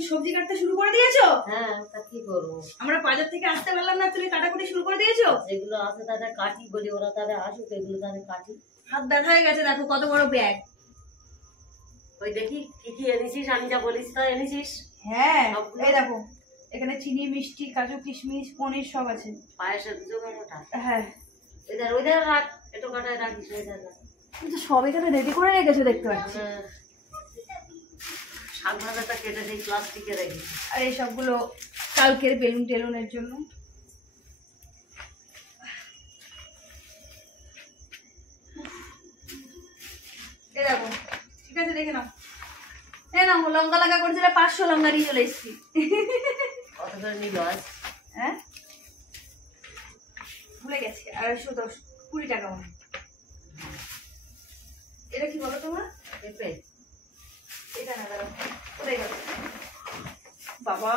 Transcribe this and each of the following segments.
তুমি সবজি কাটতে শুরু করে দিয়েছো? হ্যাঁ, তা কি করবো, আমরা বাজার থেকে আসতে পারলাম না, তুমি কাটাকুটি শুরু করে দিয়েছো? যেগুলো আছে তাদের কাটি, বলি ওরা তাদের আসুক, এগুলো তাদের কাটি। হাত ব্যথা হয়ে গেছে, দেখো কত বড় ব্যাগ। ওই দেখি কি কি এনেছিস, আমি যা বলিস তা এনেছিস। হ্যাঁ এই দেখো, এখানে চিনি, মিষ্টি, কাজু, কিশমিশ, পনির সব আছে। পায়েসের জোগাড়টা। হ্যাঁ ওইধার রাখ, একটু কাটায় রাখিস। ওইধার তুমি তো সব এখানে রেডি করে রেখেছো দেখতে পাচ্ছি। শাক ভাজাটা কেটে সেই প্লাস্টিকে রেখে। আর এই সবগুলো কালকের বেলুন টেলুনের জন্য। এই দেখো, ঠিক আছে দেখে নাও। এই নাও, লঙ্কা লাগা করছিলে 500 লঙ্কা নিয়ে চলে এসেছি। কত করে নিল আজ? হ্যাঁ ভুলে গেছি, 220 টাকা মনে। এটা কি বলো তোমার? পেঁপে। এটা না, দাঁড়াও, কোথায় গেল বাবা?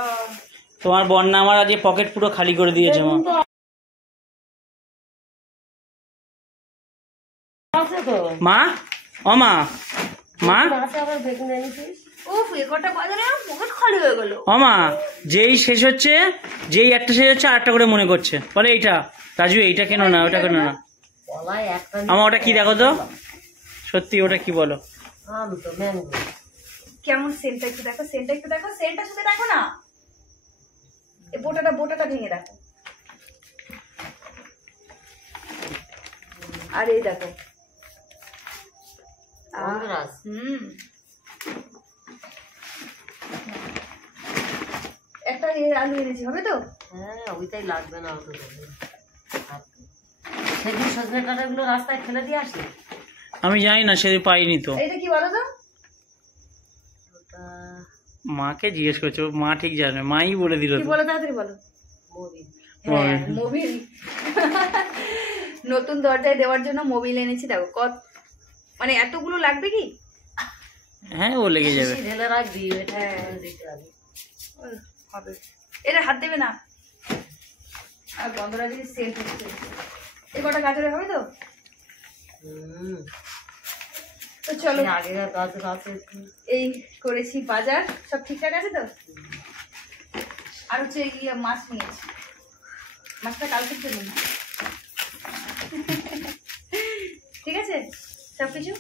তোমার বন্যা আমার আজকে পকেট পুরো খালি করে দিয়েছে মা। মা, ও মা, মা, ও মা, যেই শেষ হচ্ছে, যেই একটা শেষ হচ্ছে আরেকটা করে মনে করছে, বলে এইটা রাজু এইটা কেন না, ওটা কেন না। আমার ওটা কি দেখো তো, সত্যি ওটা কি বলো? কেমন সেন্টটা একটু দেখো, সেন্টটা একটু দেখো, সেন্টটা শুধু দেখো না, এই বোটাটা ভেঙে দেখো। আর এই দেখো, একটা আলু এনেছি, হবে তো? হ্যাঁ, ওইটাই লাগবে না। সেদিন সজনে কাঁটাগুলো রাস্তায় ফেলে দিয়ে আসি। আমি জানি না, সেদিন পাইনি তো। এটা কি বলো তো? মাকে জিজ্ঞেস করছো, মা ঠিক জানে, মাই বলে দিল। কি বলো, তাড়াতাড়ি বলো। মোবিল। নতুন দরজায় দেওয়ার জন্য মোবিল এনেছি। দেখো কত, মানে এতগুলো লাগবে কি? হ্যাঁ ও লেগে যাবে। ঢেলে রাখবি। হবে, এটা হাত দেবে না। আর গন্ধটা যদি সেন্ট হচ্ছে, এই কটা গাজরে হবে তো? তো চলো, আগেকার গাজর আছে। এই করেছি বাজার, সব ঠিকঠাক আছে তো? আর হচ্ছে মাছ নিয়েছি, মাছটা কালকে চলো না। ঠিক আছে সবকিছু।